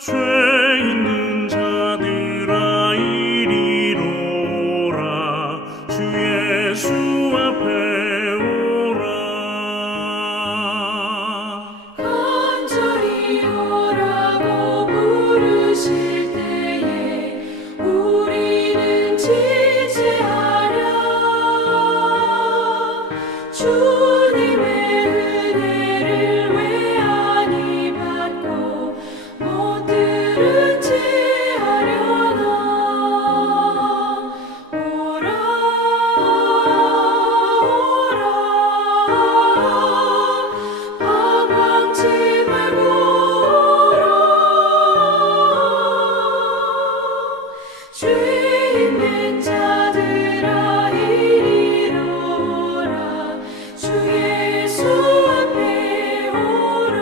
죄 있는 자들아 이리로 오라. 주 예수 앞에 오라. 간절히 오라고 부르실 때에 우리는 지체하랴. 주님의 은혜를 왜 아니 받고 못 들은 채 하려나. 오라 오라 방황치 말고 오라. 죄 있는 자들아 이리로 오라. 주 예수 앞에 오라.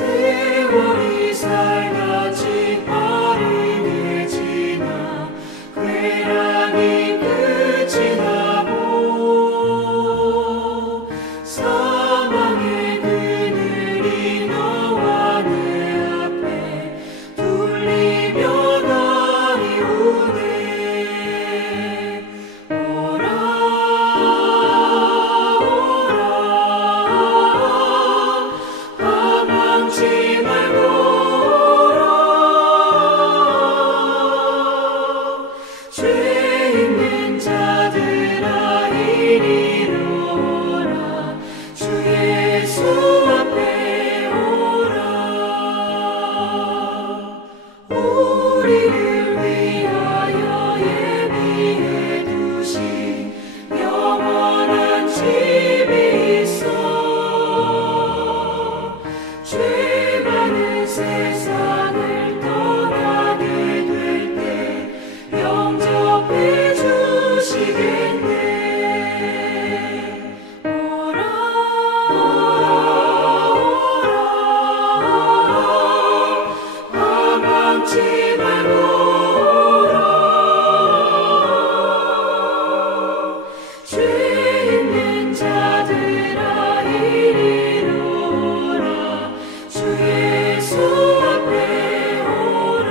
세월이 살같이 빠르게 지나 쾌락이 끝이 나고 사망의 그늘이 너와 내 앞에 둘리며 가리우네. 오라 오라 방황치 말고 오라. 죄 있는 자들아 이리로 오라. 주 예수 앞에 오라. 우리를 위하여 예비해 두신 영원한 집이 있어. 죄 많은 세상을 떠나게 될 때 영접해 주시겠네. 오라 오라 방황치 말고 오라. 죄 있는 자들아 이리로 오라. 주 예수 앞에 오라.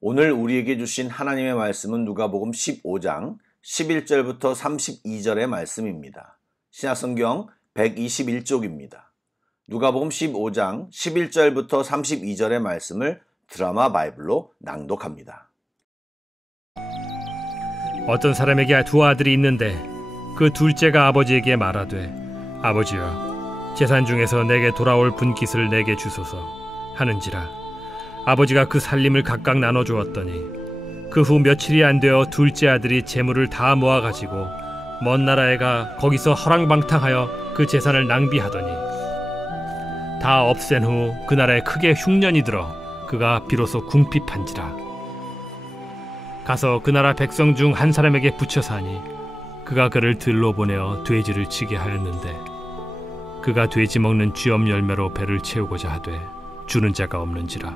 오늘 우리에게 주신 하나님의 말씀은 누가복음 15장 11절부터 32절의 말씀입니다. 신약성경 121쪽입니다. 누가복음 15장 11절부터 32절의 말씀을 드라마 바이블로 낭독합니다. 어떤 사람에게 두 아들이 있는데 그 둘째가 아버지에게 말하되 아버지여 재산 중에서 내게 돌아올 분깃을 내게 주소서 하는지라. 아버지가 그 살림을 각각 나눠주었더니 그 후 며칠이 안 되어 둘째 아들이 재물을 다 모아가지고 먼 나라에 가 거기서 허랑방탕하여 그 재산을 낭비하더니 다 없앤 후 그 나라에 크게 흉년이 들어 그가 비로소 궁핍한지라. 가서 그 나라 백성 중 한 사람에게 붙여 사니 그가 그를 들로 보내어 돼지를 치게 하였는데 그가 돼지 먹는 쥐엄 열매로 배를 채우고자 하되 주는 자가 없는지라.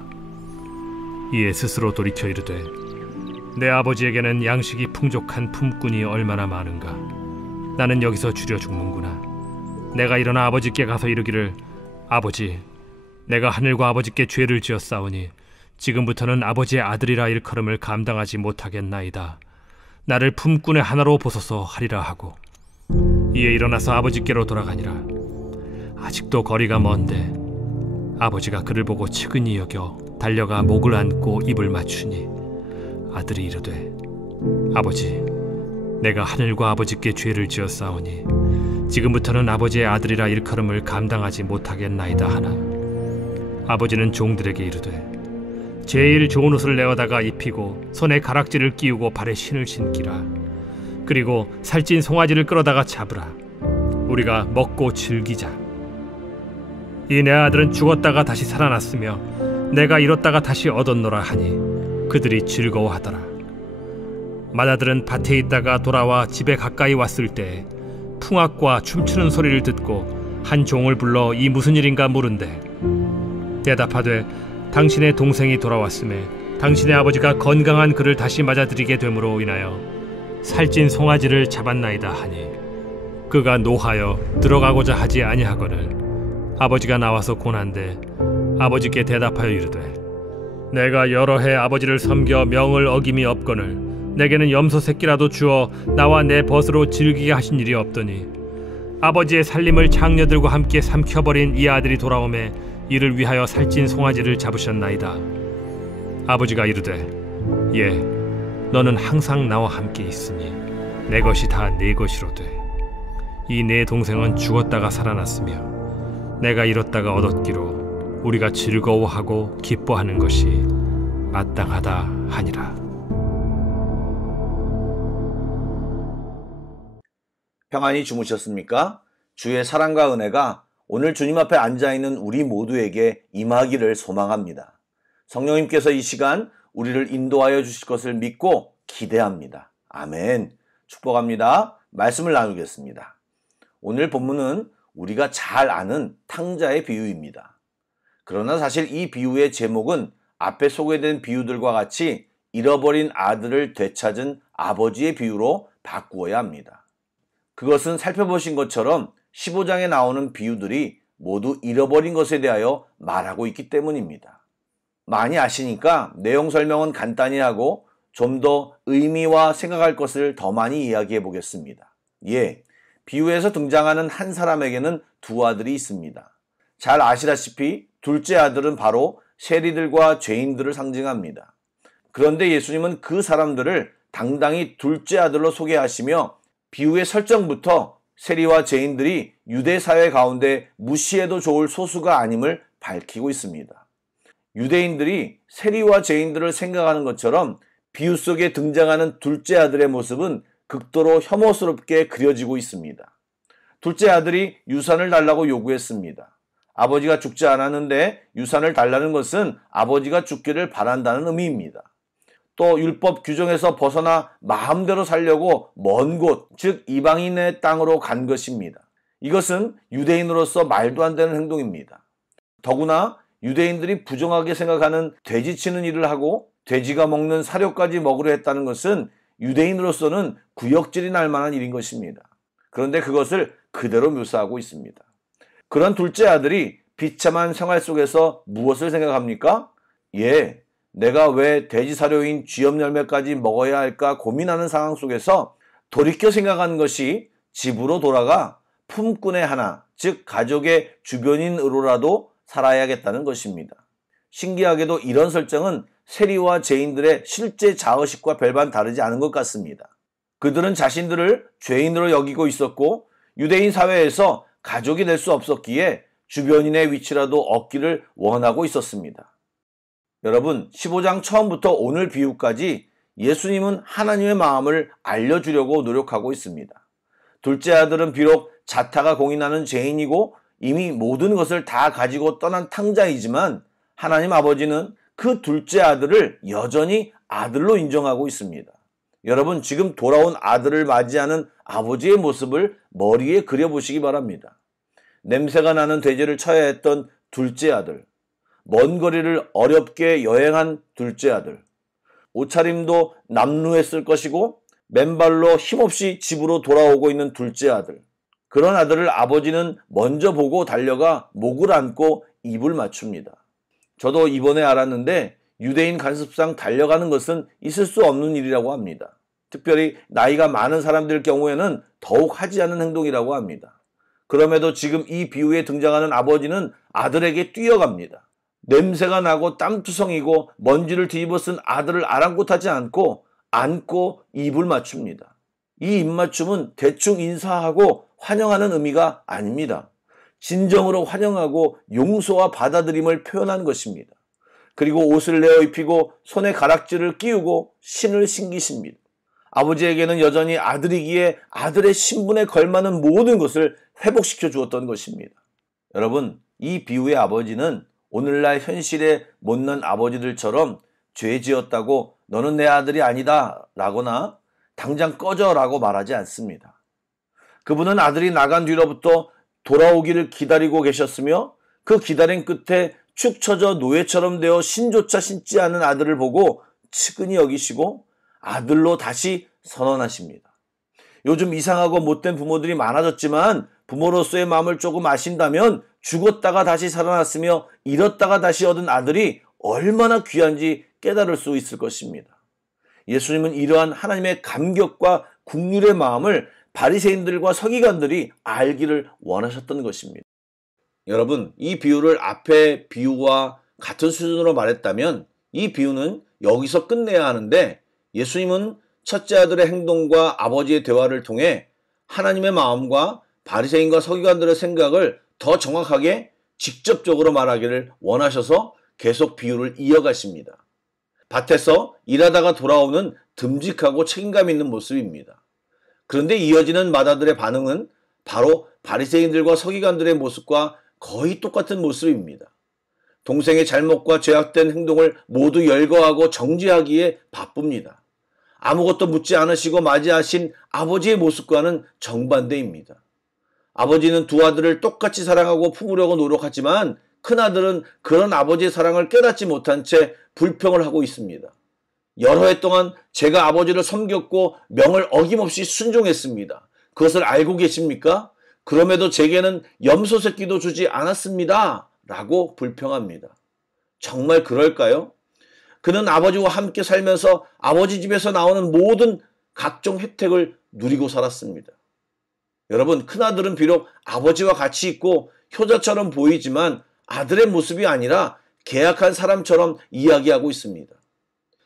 이에 스스로 돌이켜 이르되 내 아버지에게는 양식이 풍족한 품꾼이 얼마나 많은가. 나는 여기서 줄여 죽는구나. 내가 일어나 아버지께 가서 이르기를 아버지, 내가 하늘과 아버지께 죄를 지었사오니 지금부터는 아버지의 아들이라 일컬음을 감당하지 못하겠나이다. 나를 품꾼의 하나로 보소서 하리라 하고 이에 일어나서 아버지께로 돌아가니라. 아직도 거리가 먼데 아버지가 그를 보고 측은히 여겨 달려가 목을 안고 입을 맞추니 아들이 이르되 아버지, 내가 하늘과 아버지께 죄를 지었사오니 지금부터는 아버지의 아들이라 일컬음을 감당하지 못하겠나이다 하나 아버지는 종들에게 이르되 제일 좋은 옷을 내어다가 입히고 손에 가락지를 끼우고 발에 신을 신기라. 그리고 살찐 송아지를 끌어다가 잡으라. 우리가 먹고 즐기자. 이 내 아들은 죽었다가 다시 살아났으며 내가 잃었다가 다시 얻었노라 하니 그들이 즐거워하더라. 마다들은 밭에 있다가 돌아와 집에 가까이 왔을 때 풍악과 춤추는 소리를 듣고 한 종을 불러 이 무슨 일인가 물은데 대답하되 당신의 동생이 돌아왔음에 당신의 아버지가 건강한 그를 다시 맞아들이게 됨으로 인하여 살찐 송아지를 잡았나이다 하니 그가 노하여 들어가고자 하지 아니하거늘 아버지가 나와서 고난데 아버지께 대답하여 이르되 내가 여러 해 아버지를 섬겨 명을 어김이 없거늘 내게는 염소 새끼라도 주어 나와 내 벗으로 즐기게 하신 일이 없더니 아버지의 살림을 장녀들과 함께 삼켜버린 이 아들이 돌아오매 이를 위하여 살찐 송아지를 잡으셨나이다. 아버지가 이르되 예 너는 항상 나와 함께 있으니 내 것이 다 네 것이로되 이 내 동생은 죽었다가 살아났으며 내가 잃었다가 얻었기로 우리가 즐거워하고 기뻐하는 것이 마땅하다 하니라. 평안히 주무셨습니까? 주의 사랑과 은혜가 오늘 주님 앞에 앉아있는 우리 모두에게 임하기를 소망합니다. 성령님께서 이 시간 우리를 인도하여 주실 것을 믿고 기대합니다. 아멘. 축복합니다. 말씀을 나누겠습니다. 오늘 본문은 우리가 잘 아는 탕자의 비유입니다. 그러나 사실 이 비유의 제목은 앞에 소개된 비유들과 같이 잃어버린 아들을 되찾은 아버지의 비유로 바꾸어야 합니다. 그것은 살펴보신 것처럼 15장에 나오는 비유들이 모두 잃어버린 것에 대하여 말하고 있기 때문입니다. 많이 아시니까 내용 설명은 간단히 하고 좀 더 의미와 생각할 것을 더 많이 이야기해 보겠습니다. 예, 비유에서 등장하는 한 사람에게는 두 아들이 있습니다. 잘 아시다시피 둘째 아들은 바로 세리들과 죄인들을 상징합니다. 그런데 예수님은 그 사람들을 당당히 둘째 아들로 소개하시며 비유의 설정부터 세리와 죄인들이 유대 사회 가운데 무시해도 좋을 소수가 아님을 밝히고 있습니다. 유대인들이 세리와 죄인들을 생각하는 것처럼 비유 속에 등장하는 둘째 아들의 모습은 극도로 혐오스럽게 그려지고 있습니다. 둘째 아들이 유산을 달라고 요구했습니다. 아버지가 죽지 않았는데 유산을 달라는 것은 아버지가 죽기를 바란다는 의미입니다. 또 율법 규정에서 벗어나 마음대로 살려고 먼 곳, 즉 이방인의 땅으로 간 것입니다. 이것은 유대인으로서 말도 안 되는 행동입니다. 더구나 유대인들이 부정하게 생각하는 돼지 치는 일을 하고 돼지가 먹는 사료까지 먹으려 했다는 것은 유대인으로서는 구역질이 날 만한 일인 것입니다. 그런데 그것을 그대로 묘사하고 있습니다. 그런 둘째 아들이 비참한 생활 속에서 무엇을 생각합니까? 예, 내가 왜 돼지 사료인 쥐염 열매까지 먹어야 할까 고민하는 상황 속에서 돌이켜 생각한 것이 집으로 돌아가 품꾼의 하나, 즉 가족의 주변인으로라도 살아야겠다는 것입니다. 신기하게도 이런 설정은 세리와 죄인들의 실제 자의식과 별반 다르지 않은 것 같습니다. 그들은 자신들을 죄인으로 여기고 있었고 유대인 사회에서 가족이 될 수 없었기에 주변인의 위치라도 얻기를 원하고 있었습니다. 여러분, 15장 처음부터 오늘 비유까지 예수님은 하나님의 마음을 알려주려고 노력하고 있습니다. 둘째 아들은 비록 자타가 공인하는 죄인이고 이미 모든 것을 다 가지고 떠난 탕자이지만 하나님 아버지는 그 둘째 아들을 여전히 아들로 인정하고 있습니다. 여러분, 지금 돌아온 아들을 맞이하는 아버지의 모습을 머리에 그려보시기 바랍니다. 냄새가 나는 돼지를 쳐야 했던 둘째 아들, 먼 거리를 어렵게 여행한 둘째 아들, 옷차림도 남루했을 것이고 맨발로 힘없이 집으로 돌아오고 있는 둘째 아들, 그런 아들을 아버지는 먼저 보고 달려가 목을 안고 입을 맞춥니다. 저도 이번에 알았는데 유대인 관습상 달려가는 것은 있을 수 없는 일이라고 합니다. 특별히 나이가 많은 사람들 경우에는 더욱 하지 않는 행동이라고 합니다. 그럼에도 지금 이 비유에 등장하는 아버지는 아들에게 뛰어갑니다. 냄새가 나고 땀투성이고 먼지를 뒤집어 쓴 아들을 아랑곳하지 않고 안고 입을 맞춥니다. 이 입맞춤은 대충 인사하고 환영하는 의미가 아닙니다. 진정으로 환영하고 용서와 받아들임을 표현한 것입니다. 그리고 옷을 내어 입히고 손에 가락지를 끼우고 신을 신기십니다. 아버지에게는 여전히 아들이기에 아들의 신분에 걸맞는 모든 것을 회복시켜 주었던 것입니다. 여러분, 이 비유의 아버지는 오늘날 현실에 못난 아버지들처럼 죄 지었다고 너는 내 아들이 아니다 라거나 당장 꺼져 라고 말하지 않습니다. 그분은 아들이 나간 뒤로부터 돌아오기를 기다리고 계셨으며 그 기다림 끝에 축 처져 노예처럼 되어 신조차 신지 않은 아들을 보고 측은히 여기시고 아들로 다시 선언하십니다. 요즘 이상하고 못된 부모들이 많아졌지만 부모로서의 마음을 조금 아신다면 죽었다가 다시 살아났으며 잃었다가 다시 얻은 아들이 얼마나 귀한지 깨달을 수 있을 것입니다. 예수님은 이러한 하나님의 감격과 긍휼의 마음을 바리새인들과 서기관들이 알기를 원하셨던 것입니다. 여러분, 이 비유를 앞의 비유와 같은 수준으로 말했다면 이 비유는 여기서 끝내야 하는데 예수님은 첫째 아들의 행동과 아버지의 대화를 통해 하나님의 마음과 바리새인과 서기관들의 생각을 더 정확하게 직접적으로 말하기를 원하셔서 계속 비유를 이어가십니다. 밭에서 일하다가 돌아오는 듬직하고 책임감 있는 모습입니다. 그런데 이어지는 맏아들의 반응은 바로 바리새인들과 서기관들의 모습과 거의 똑같은 모습입니다. 동생의 잘못과 죄악된 행동을 모두 열거하고 정죄하기에 바쁩니다. 아무것도 묻지 않으시고 맞이하신 아버지의 모습과는 정반대입니다. 아버지는 두 아들을 똑같이 사랑하고 품으려고 노력하지만 큰아들은 그런 아버지의 사랑을 깨닫지 못한 채 불평을 하고 있습니다. 여러 해 동안 제가 아버지를 섬겼고 명을 어김없이 순종했습니다. 그것을 알고 계십니까? 그럼에도 제게는 염소 새끼도 주지 않았습니다. 라고 불평합니다. 정말 그럴까요? 그는 아버지와 함께 살면서 아버지 집에서 나오는 모든 각종 혜택을 누리고 살았습니다. 여러분, 큰아들은 비록 아버지와 같이 있고 효자처럼 보이지만 아들의 모습이 아니라 계약한 사람처럼 이야기하고 있습니다.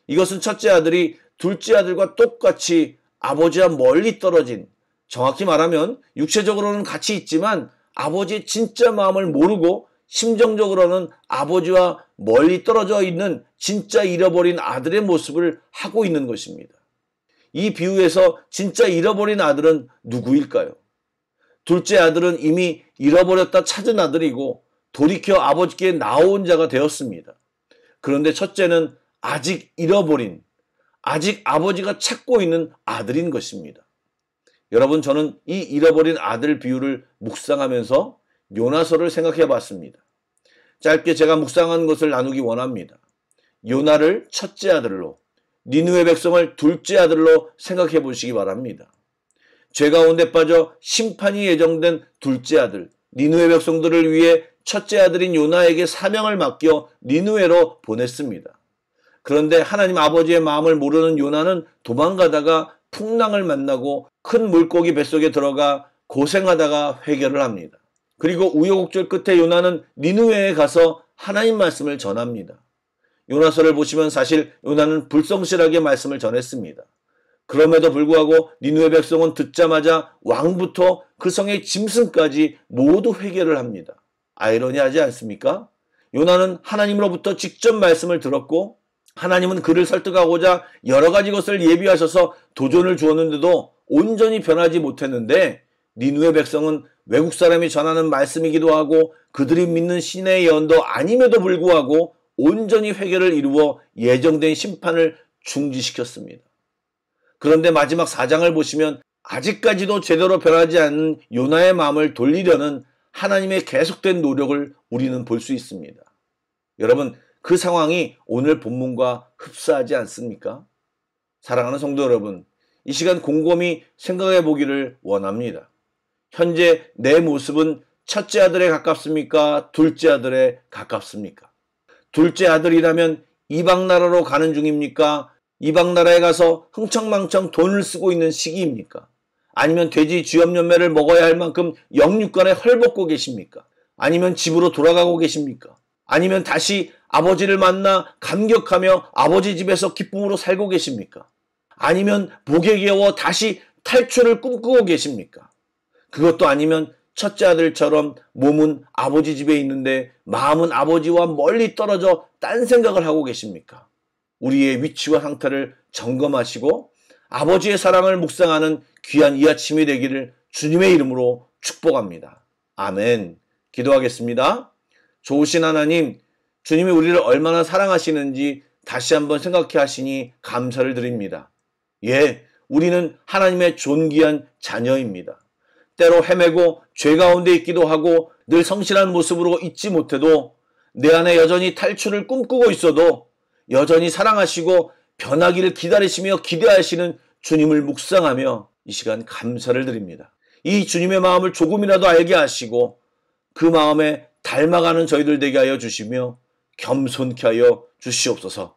이것은 첫째 아들이 둘째 아들과 똑같이 아버지와 멀리 떨어진, 정확히 말하면 육체적으로는 같이 있지만 아버지의 진짜 마음을 모르고 심정적으로는 아버지와 멀리 떨어져 있는 진짜 잃어버린 아들의 모습을 하고 있는 것입니다. 이 비유에서 진짜 잃어버린 아들은 누구일까요? 둘째 아들은 이미 잃어버렸다 찾은 아들이고 돌이켜 아버지께 나온 자가 되었습니다. 그런데 첫째는 아직 잃어버린, 아직 아버지가 찾고 있는 아들인 것입니다. 여러분, 저는 이 잃어버린 아들 비유를 묵상하면서 요나서를 생각해 봤습니다. 짧게 제가 묵상한 것을 나누기 원합니다. 요나를 첫째 아들로, 니느웨 백성을 둘째 아들로 생각해 보시기 바랍니다. 죄 가운데 빠져 심판이 예정된 둘째 아들, 니느웨 백성들을 위해 첫째 아들인 요나에게 사명을 맡겨 니느웨로 보냈습니다. 그런데 하나님 아버지의 마음을 모르는 요나는 도망가다가 풍랑을 만나고 큰 물고기 뱃속에 들어가 고생하다가 회개를 합니다. 그리고 우여곡절 끝에 요나는 니느웨에 가서 하나님 말씀을 전합니다. 요나서를 보시면 사실 요나는 불성실하게 말씀을 전했습니다. 그럼에도 불구하고 니느웨 백성은 듣자마자 왕부터 그 성의 짐승까지 모두 회개를 합니다. 아이러니하지 않습니까? 요나는 하나님으로부터 직접 말씀을 들었고 하나님은 그를 설득하고자 여러 가지 것을 예비하셔서 도전을 주었는데도 온전히 변하지 못했는데 니느웨 백성은 외국 사람이 전하는 말씀이기도 하고 그들이 믿는 신의 예언도 아님에도 불구하고 온전히 회개를 이루어 예정된 심판을 중지시켰습니다. 그런데 마지막 4장을 보시면 아직까지도 제대로 변하지 않는 요나의 마음을 돌리려는 하나님의 계속된 노력을 우리는 볼 수 있습니다. 여러분, 그 상황이 오늘 본문과 흡사하지 않습니까? 사랑하는 성도 여러분, 이 시간 곰곰이 생각해 보기를 원합니다. 현재 내 모습은 첫째 아들에 가깝습니까? 둘째 아들에 가깝습니까? 둘째 아들이라면 이방 나라로 가는 중입니까? 이방 나라에 가서 흥청망청 돈을 쓰고 있는 시기입니까? 아니면 돼지 쥐염염매를 먹어야 할 만큼 영육간에 헐벗고 계십니까? 아니면 집으로 돌아가고 계십니까? 아니면 다시 아버지를 만나 감격하며 아버지 집에서 기쁨으로 살고 계십니까? 아니면 복에 겨워 다시 탈출을 꿈꾸고 계십니까? 그것도 아니면 첫째 아들처럼 몸은 아버지 집에 있는데 마음은 아버지와 멀리 떨어져 딴 생각을 하고 계십니까? 우리의 위치와 상태를 점검하시고 아버지의 사랑을 묵상하는 귀한 이 아침이 되기를 주님의 이름으로 축복합니다. 아멘. 기도하겠습니다. 좋으신 하나님, 주님이 우리를 얼마나 사랑하시는지 다시 한번 생각해 하시니 감사를 드립니다. 예, 우리는 하나님의 존귀한 자녀입니다. 때로 헤매고 죄 가운데 있기도 하고 늘 성실한 모습으로 있지 못해도 내 안에 여전히 탈출을 꿈꾸고 있어도 여전히 사랑하시고 변하기를 기다리시며 기대하시는 주님을 묵상하며 이 시간 감사를 드립니다. 이 주님의 마음을 조금이라도 알게 하시고 그 마음에 닮아가는 저희들 되게 하여 주시며 겸손케 하여 주시옵소서.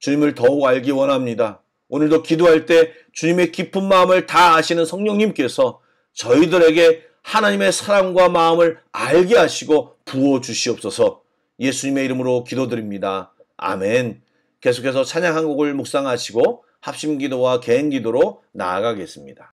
주님을 더욱 알기 원합니다. 오늘도 기도할 때 주님의 깊은 마음을 다 아시는 성령님께서 저희들에게 하나님의 사랑과 마음을 알게 하시고 부어 주시옵소서. 예수님의 이름으로 기도드립니다. 아멘. 계속해서 찬양 한 곡을 묵상하시고 합심기도와 개인기도로 나아가겠습니다.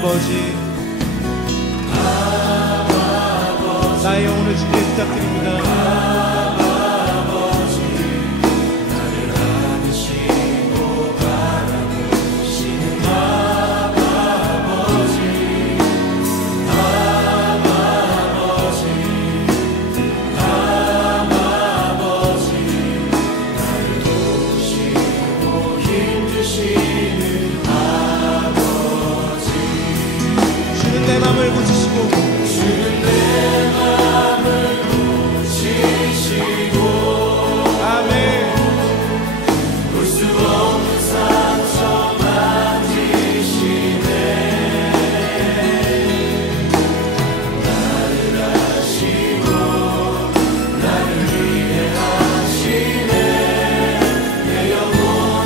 아버지, 나의 영혼을 주께 부탁드립니다. 아버지, 나를 안으시고 바라보시는 아버지, 아버지, 나를 도우시고 힘주시는 내 맘을 고치시고 주는 내 맘을 고치시고 아멘. 볼 수 없는 상처 만지시네. 나를 아시고 나를 위해 하시네. 내 영혼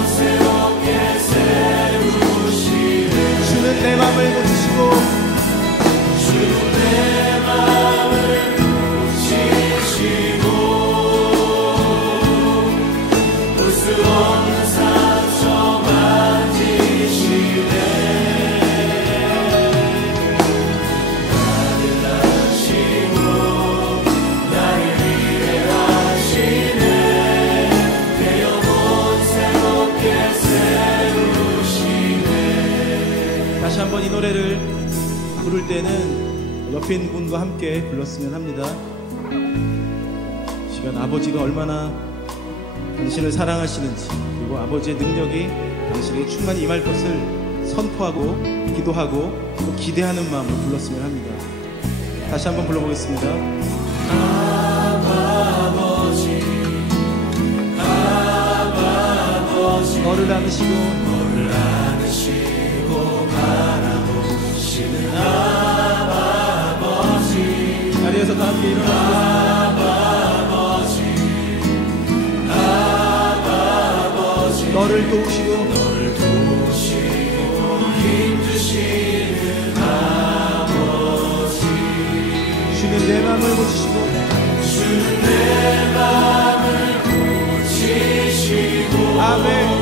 새롭게 세우시네. 주는 내 맘을 고치시고 내 맘을 고치시고 볼 수 없는 상처 만지시네. 나를 아시고 나를 위해 하시네. 내 영혼 새롭게 세우시네. 다시 한번 이 노래를 부를 때는 옆에 있는 분과 함께 불렀으면 합니다. 시간 아버지가 얼마나 당신을 사랑하시는지, 그리고 아버지의 능력이 당신에게 충만히 임할 것을 선포하고 기도하고 또 기대하는 마음으로 불렀으면 합니다. 다시 한번 불러보겠습니다. 아버지, 아버지, 너를 안으시고 바라보시는 자리에서 다 함께 일어나겠습니다. 너를 도우시고 힘주시는 아버지 주는 내 맘을 고치시고 주는 내 맘을 고치시고 아멘